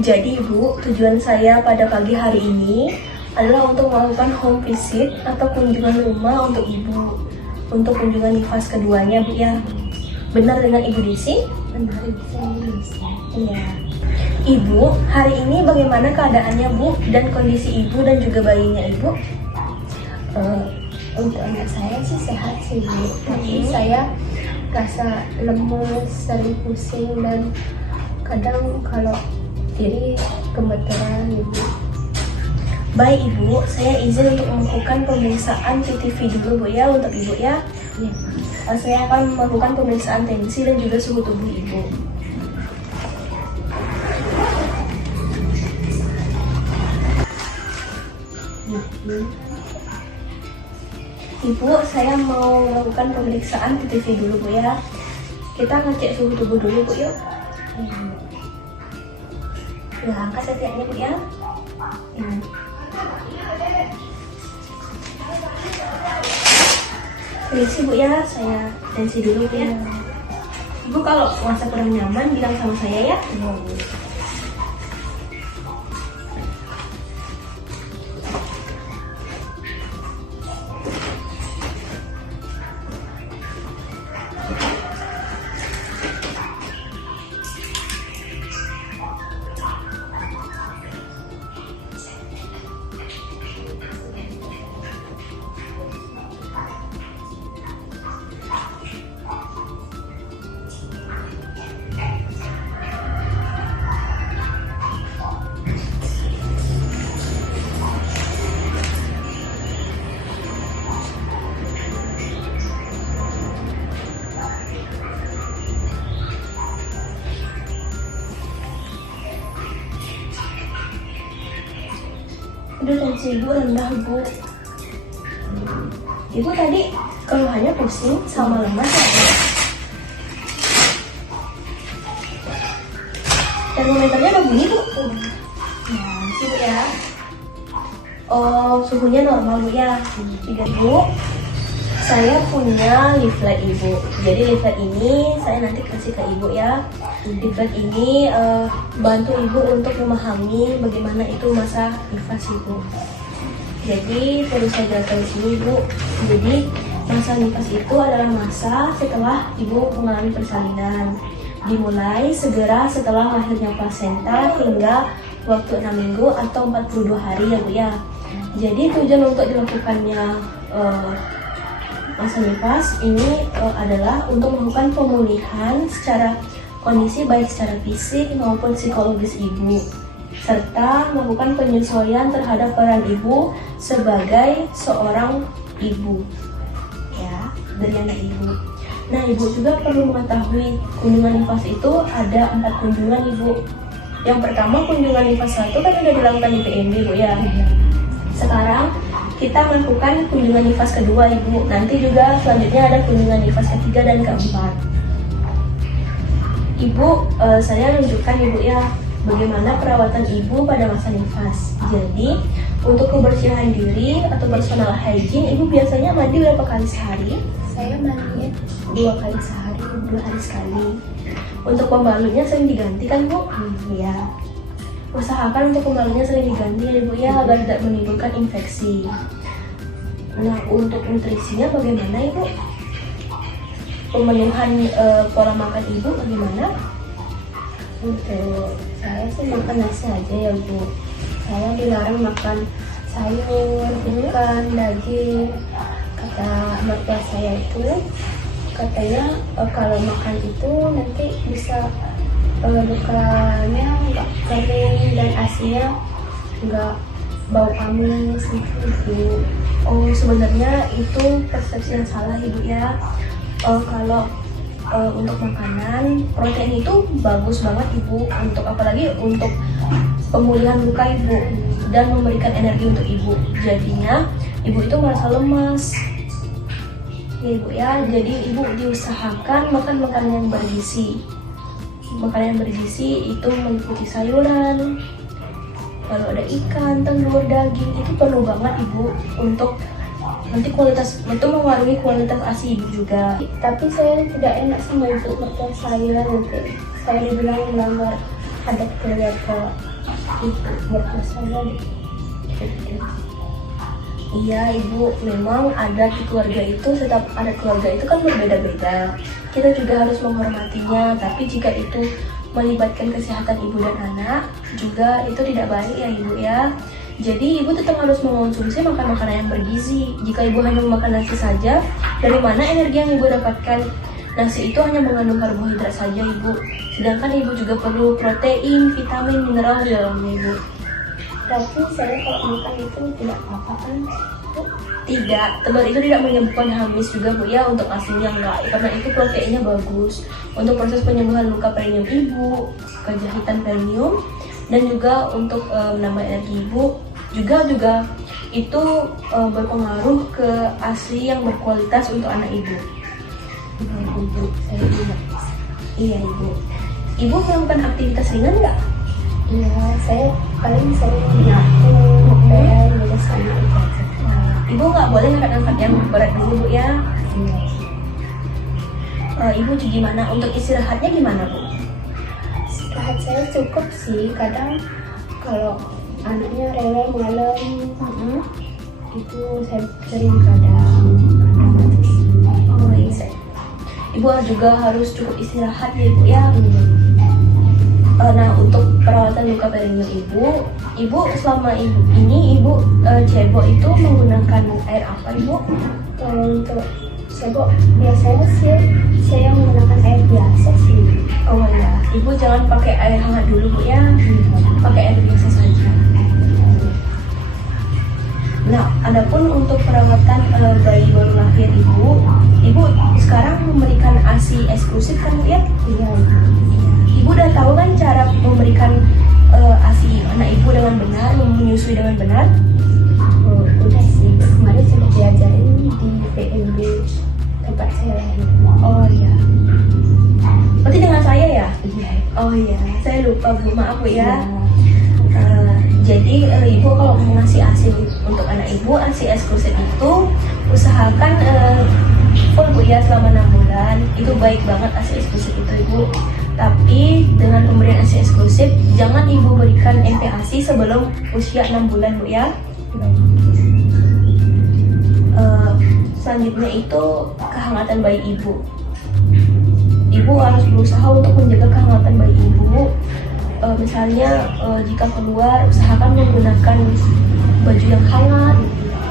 Jadi Ibu, tujuan saya pada pagi hari ini adalah untuk melakukan home visit atau kunjungan rumah untuk Ibu. Untuk kunjungan nifas keduanya Bu ya. Benar dengan Ibu Desi? Benar, Ibu, saya Desi. Iya. Ibu, hari ini bagaimana keadaannya Bu dan kondisi Ibu dan juga bayinya Ibu? Untuk anak saya sih sehat sih Bu, tapi saya rasa lemes, sering pusing, dan kadang kalau diri gemeteran Ibu. Baik Ibu, saya izin untuk melakukan pemeriksaan CCTV dulu Bu ya untuk Ibu ya. Iya. Saya akan melakukan pemeriksaan tensi dan juga suhu tubuh Ibu. Ibu, saya mau melakukan pemeriksaan CCTV dulu Bu ya. Kita ngecek suhu tubuh dulu Bu yuk. Ya, angkat setiapnya Bu ya. Ini. Permisi Bu ya, saya tensi dulu Bu ya. Ibu kalau merasa kurang nyaman bilang sama saya ya. Aduh, tensi Ibu rendah Bu. Ibu tadi keluhannya pusing sama lemas ya Bu? Termometernya udah bunyi Bu. Nah, sih Bu ya. Oh, suhunya normal Bu ya. Bu, saya punya leaflet Ibu. Jadi leaflet ini saya nanti kasih ke Ibu ya. Leaflet ini bantu Ibu untuk memahami bagaimana itu masa nifas Ibu. Jadi perlu saya jelaskan di sini Bu. Jadi masa nifas itu adalah masa setelah Ibu mengalami persalinan. Dimulai segera setelah lahirnya plasenta hingga waktu 6 minggu atau 42 hari ya Bu ya. Jadi tujuan untuk dilakukannya masa nifas ini adalah untuk melakukan pemulihan secara kondisi baik secara fisik maupun psikologis Ibu, serta melakukan penyesuaian terhadap peran Ibu sebagai seorang ibu, ya, dari anak Ibu. Nah, Ibu juga perlu mengetahui kunjungan nifas itu ada 4 kunjungan Ibu. Yang pertama kunjungan nifas 1 kan sudah dilakukan di PMB Bu ya. Sekarang kita melakukan kunjungan nifas kedua Ibu. Nanti juga selanjutnya ada kunjungan nifas ketiga dan keempat. Ibu, saya tunjukkan Ibu ya bagaimana perawatan Ibu pada masa nifas. Jadi untuk kebersihan diri atau personal hygiene, Ibu biasanya mandi berapa kali sehari? Saya mandi 2 kali sehari, 2 hari sekali. Untuk pembalutnya sering diganti kan Bu? Iya. Usahakan untuk pembalutnya sering diganti ya Bu ya agar tidak menimbulkan infeksi. Nah, untuk nutrisinya bagaimana Ibu? Pemenuhan pola makan Ibu bagaimana? Untuk saya sih makan nasi aja ya Bu. Saya dilarang makan sayur, ikan, daging. Kata mertua saya itu, katanya kalau makan itu nanti bisa lukanya nggak kering dan asinya nggak bau amis gitu. Oh, sebenarnya itu persepsi yang salah Ibu ya. Kalau untuk makanan protein itu bagus banget Ibu, untuk apalagi untuk pemulihan luka Ibu dan memberikan energi untuk Ibu. Jadinya Ibu itu merasa lemas ya Ibu ya. Jadi Ibu diusahakan makan makanan yang bergizi. Makanan yang bergizi itu meliputi sayuran, lalu ada ikan, telur, daging. Itu perlu banget Ibu untuk nanti kualitas itu mengaruhi kualitas ASI Ibu juga. Tapi saya tidak enak sama ibu mertua saya, nanti saya dibilang melanggar ada keluarga ibu bermasalah di Iya ibu, memang ada di keluarga itu, setiap ada keluarga itu kan berbeda-beda. Kita juga harus menghormatinya, tapi jika itu melibatkan kesehatan ibu dan anak, juga itu tidak baik ya ibu ya. Jadi ibu tetap harus mengonsumsi makan-makanan yang bergizi. Jika ibu hanya memakan nasi saja, dari mana energi yang ibu dapatkan? Nasi itu hanya mengandung karbohidrat saja ibu. Sedangkan ibu juga perlu protein, vitamin, mineral di dalamnya ibu. tapi saya kalau makan itu tidak apa-apa kan Bu? Tidak, telur itu tidak menyembuhkan hamis juga bu ya, untuk asinya enggak, karena itu proteinnya bagus untuk proses penyembuhan luka perineum ibu, kejahitan perineum, dan juga untuk menambah energi ibu. Juga itu berpengaruh ke ASI yang berkualitas untuk anak ibu. Ibu, saya juga. Iya ibu. Ibu melakukan aktivitas ringan nggak? Iya, saya paling sering nyapu, ngepel, ngurus anak itu aja. Ibu nggak boleh ngangkat-ngangkat yang berat dulu bu ya. Iya. Ibu gimana untuk istirahatnya gimana bu? Istirahat saya cukup sih, kadang kalau anaknya rewel malam itu saya sering kadang. Oh iya. Ibu juga harus cukup istirahat ya ibu ya. Nah untuk perawatan luka perineum ibu selama ibu cebok itu menggunakan air apa ibu? Untuk cebok biasanya sih saya menggunakan air biasa sih. Oh ya, ibu jangan pakai air hangat dulu bu ya, pakai air biasa saja. Nah, adapun untuk perawatan bayi baru lahir ibu sekarang memberikan ASI eksklusif kan bu ya? Iya. Ibu udah tahu kan cara memberikan ASI anak ibu dengan benar, menyusui dengan benar? Oh, udah sih, kemarin sudah diajarin di PMB tempat saya lahir. Oh iya. Berarti dengan saya ya? Iya. Oh iya, saya lupa bu, maaf bu ya. Iya. Jadi ibu kalau mau ngasih ASI untuk anak ibu, ASI eksklusif itu usahakan full bu ya selama 6 bulan. Itu baik banget ASI eksklusif itu ibu. Tapi dengan pemberian ASI eksklusif, jangan ibu berikan MPASI sebelum usia 6 bulan bu ya. Selanjutnya itu kehangatan bayi ibu. Ibu harus berusaha untuk menjaga kehangatan bayi ibu. Misalnya jika keluar usahakan menggunakan baju yang hangat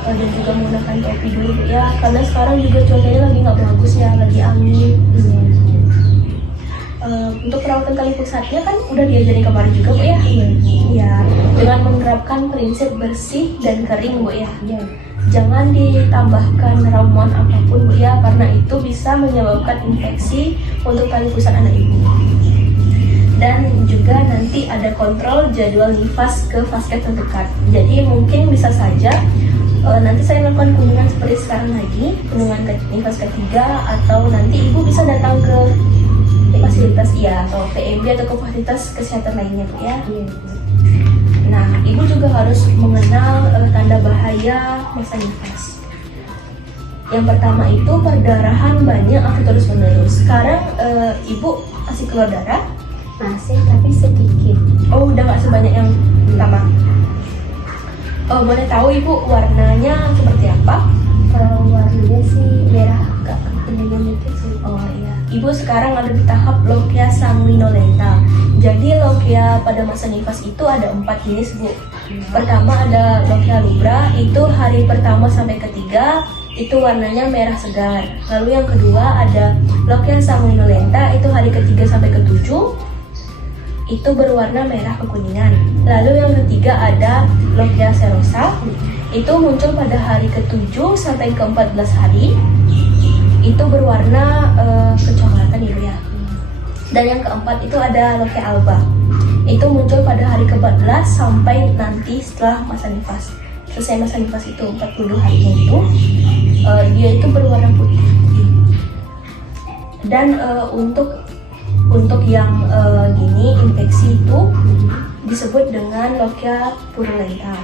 dan juga menggunakan topi dulu bu ya, karena sekarang juga cuacanya lagi nggak bagus ya, lagi angin. Untuk perawatan tali pusatnya kan udah diajarin kemarin juga bu ya. Iya. Dengan menerapkan prinsip bersih dan kering bu ya. Iya. Jangan ditambahkan ramuan apapun bu ya, karena itu bisa menyebabkan infeksi untuk tali pusat anak ibu. Dan juga nanti ada kontrol jadwal nifas ke vaskes terdekat. Jadi mungkin bisa saja nanti saya melakukan kunjungan seperti sekarang lagi, kunjungan ke nifas ketiga, atau nanti ibu bisa datang ke fasilitas ya, atau PMB atau ke fasilitas kesehatan lainnya bu ya. Nah, ibu juga harus mengenal tanda bahaya masa nifas. Yang pertama itu perdarahan banyak atau terus menerus. Sekarang ibu masih keluar darah? Masih, tapi sedikit. Oh, udah nggak sebanyak yang pertama. Boleh tahu ibu warnanya seperti apa? Warnanya sih merah agak kekuningan itu sih. Oh iya. Ibu sekarang ada di tahap lochia sanguinolenta. Jadi lochia pada masa nifas itu ada 4 jenis bu. Pertama ada lochia rubra, itu hari pertama sampai ketiga itu warnanya merah segar. Lalu yang kedua ada lochia sanguinolenta, itu hari ketiga sampai ketujuh itu berwarna merah kekuningan. Lalu yang ketiga ada lochia serosa, itu muncul pada hari ke-7 sampai ke-14 hari, itu berwarna kecoklatan ibu ya. Dan yang keempat itu ada lochia alba, itu muncul pada hari ke-14 sampai nanti setelah masa nifas. Selesai masa nifas itu 40 harinya itu dia itu berwarna putih. Dan untuk yang gini infeksi itu disebut dengan lochia purulenta,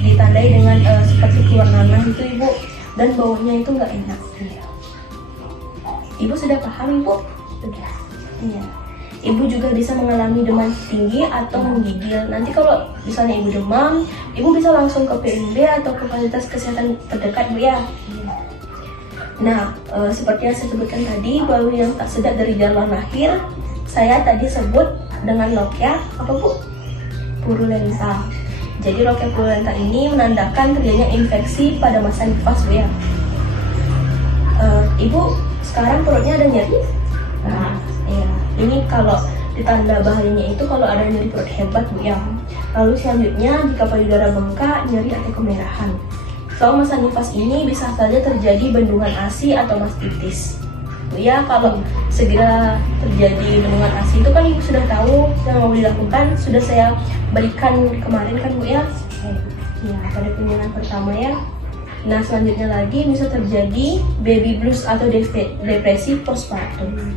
ditandai dengan seperti keluar nanah itu ibu, dan baunya itu nggak enak. Ibu sudah paham ibu? Sudah. Iya. Ibu juga bisa mengalami demam tinggi atau menggigil. Nanti kalau misalnya ibu demam, ibu bisa langsung ke PMB atau ke fasilitas kesehatan terdekat, Bu ya. Nah, seperti yang saya sebutkan tadi, bau yang tak sedap dari jalan lahir, saya tadi sebut dengan lokia apa Bu? Purulenta. Jadi lokia purulenta ini menandakan terjadinya infeksi pada masa nifas, Bu ya. Ibu sekarang perutnya ada nyeri? Nah, ya. Ini kalau ditanda bahayanya itu kalau ada nyeri perut hebat, Bu ya. Lalu selanjutnya jika payudara bengkak, nyeri atau kemerahan. Selama masa nifas ini bisa saja terjadi bendungan ASI atau mastitis. Bu ya, kalau segera terjadi bendungan ASI itu kan ibu sudah tahu yang mau dilakukan, sudah saya berikan kemarin kan Bu ya. Ya, pada kunjungan pertama ya. Nah, selanjutnya lagi bisa terjadi baby blues atau depresi postpartum.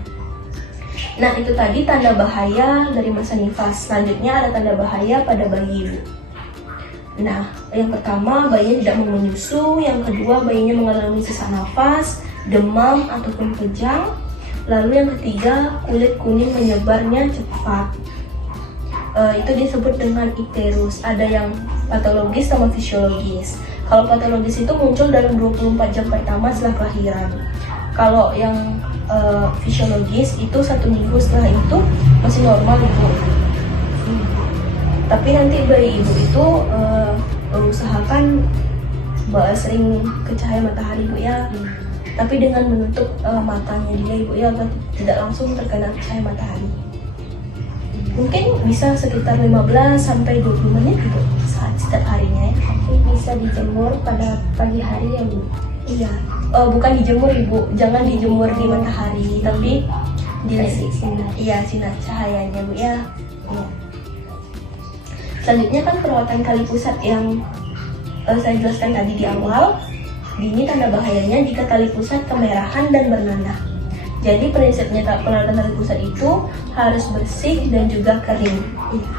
Nah, itu tadi tanda bahaya dari masa nifas. Selanjutnya ada tanda bahaya pada bayi, Bu. Nah, yang pertama bayinya tidak mau menyusu, yang kedua bayinya mengalami sesak nafas, demam ataupun kejang. Lalu yang ketiga, kulit kuning menyebarnya cepat. Itu disebut dengan icterus. Ada yang patologis sama fisiologis. Kalau patologis itu muncul dalam 24 jam pertama setelah kelahiran. Kalau yang fisiologis itu 1 minggu setelah itu masih normal, Ibu. Tapi nanti bayi ibu itu usahakan sering ke cahaya matahari, Bu ya. Tapi dengan menutup matanya dia, Ibu ya, agar tidak langsung terkena cahaya matahari. Mungkin bisa sekitar 15 sampai 20 menit gitu saat setiap harinya ya. Tapi bisa dijemur pada pagi hari ya Bu? Iya, bukan dijemur Ibu, jangan dijemur di matahari, tapi di sinar. Iya, sinar cahayanya Bu ya. Iya. Selanjutnya kan perawatan kali pusat yang saya jelaskan tadi di awal. Ini tanda bahayanya jika tali pusat kemerahan dan bernanah. Jadi prinsipnya perawatan tali pusat itu harus bersih dan juga kering. Iya.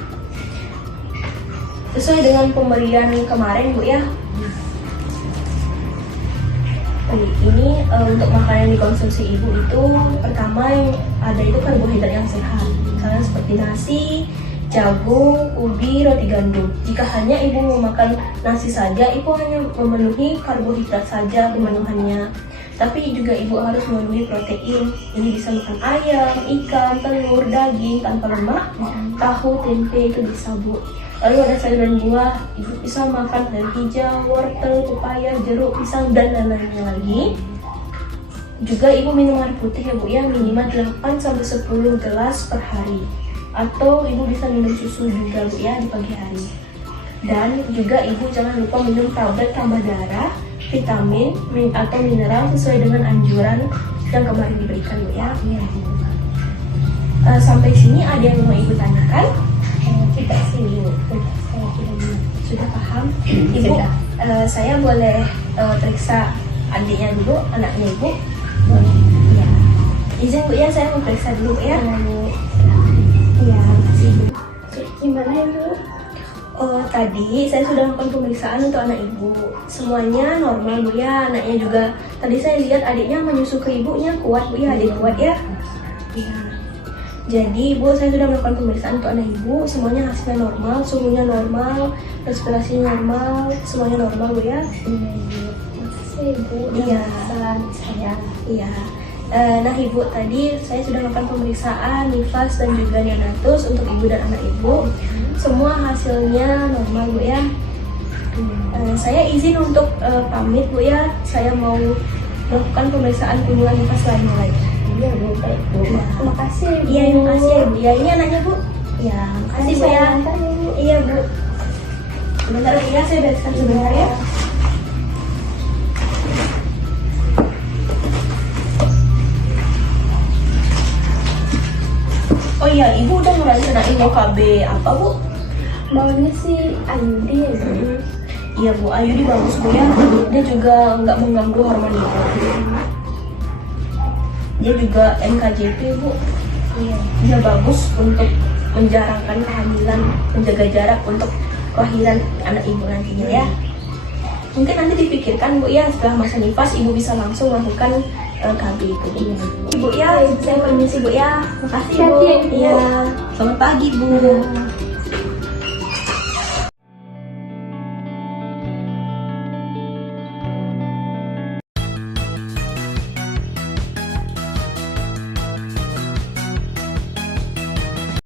Sesuai dengan pemberian kemarin Bu ya. Ini untuk makanan yang dikonsumsi ibu itu pertama yang ada itu karbohidrat yang sehat, misalnya seperti nasi, jagung, ubi, roti gandum. Jika hanya ibu mau makan nasi saja, ibu hanya memenuhi karbohidrat saja pemenuhannya. Tapi juga ibu harus memenuhi protein. Ini bisa makan ayam, ikan, telur, daging tanpa lemak, tahu, tempe itu bisa Bu. Lalu ada sayur dan buah, ibu bisa makan sayur hijau, wortel, pepaya, jeruk, pisang, dan lain-lainnya lagi. Juga ibu minum air putih ya Bu ya, minimal 8-10 gelas per hari. Atau ibu bisa minum susu juga Bu ya di pagi hari. Dan juga ibu jangan lupa minum tablet tambah darah, vitamin, atau mineral sesuai dengan anjuran yang kemarin diberikan Bu ya. Sampai sini ada yang mau ibu tanyakan? Tidak sih Bu, Sudah paham? Ibu, saya boleh periksa adiknya dulu, anaknya Ibu? boleh. Ya. Izin Bu ya, saya mau periksa dulu ya. Iya, Makasih Bu. gimana ya Bu? Tadi saya sudah melakukan pemeriksaan untuk anak ibu. Semuanya normal Bu ya, anaknya juga. Tadi saya lihat adiknya menyusu ke ibunya kuat Bu ya, adik kuat ya. Iya. Jadi Bu, saya sudah melakukan pemeriksaan untuk anak ibu. Semuanya hasilnya normal, suhunya normal, respirasinya normal, semuanya normal Bu ya. Makasih Bu. Iya. Salam saya. Iya. Nah Ibu, tadi saya sudah melakukan pemeriksaan nifas dan juga neonatus untuk ibu dan anak ibu. Semua hasilnya normal Bu ya. Saya izin untuk pamit Bu ya. Saya mau melakukan pemeriksaan kunjungan nifas lainnya lagi. Iya Bu, baik Bu. Terima kasih Bu. Iya, terima kasih ya Bu. Ya, ini anaknya Bu. Ya, makasih Bu ya. Iya Bu. Sebentar ya, saya bereskan sebentar ya. Oh iya, Ibu udah merencanain mau KB apa Bu? Maunya sih Ayudi ya Bu. Iya Bu, Ayudi bagus Bu ya. Dia juga nggak mengganggu hormon Ibu. Dia juga NKJP Bu. Iya. Dia bagus untuk menjarangkan kehamilan, menjaga jarak untuk kelahiran anak ibu nantinya ya. Mungkin nanti dipikirkan Bu ya, setelah masa nifas ibu bisa langsung melakukan KB itu. Ibu ya, saya permisi Bu ya. Makasih Bu. Hati-hati ya, Ibu. Iya. Selamat pagi Bu.